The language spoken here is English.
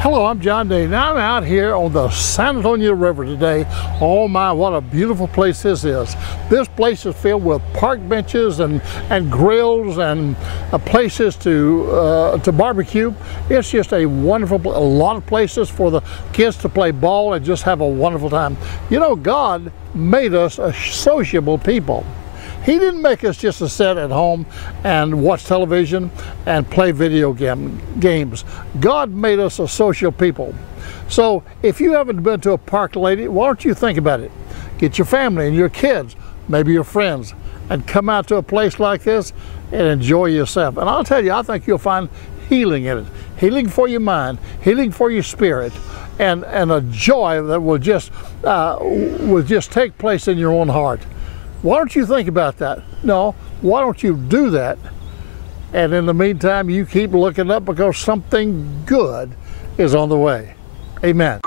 Hello, I'm John Day. Now I'm out here on the San Antonio River today. Oh my, what a beautiful place this is. This place is filled with park benches and grills and places to barbecue. It's just a wonderful, a lot of places for the kids to play ball and just have a wonderful time. You know, God made us a sociable people. He didn't make us just to sit at home and watch television and play video games. God made us a social people. So if you haven't been to a park lately, why don't you think about it? Get your family and your kids, maybe your friends, and come out to a place like this and enjoy yourself. And I'll tell you, I think you'll find healing in it. Healing for your mind, healing for your spirit, and a joy that will just take place in your own heart. Why don't you think about that? No, why don't you do that? And in the meantime, you keep looking up because something good is on the way. Amen.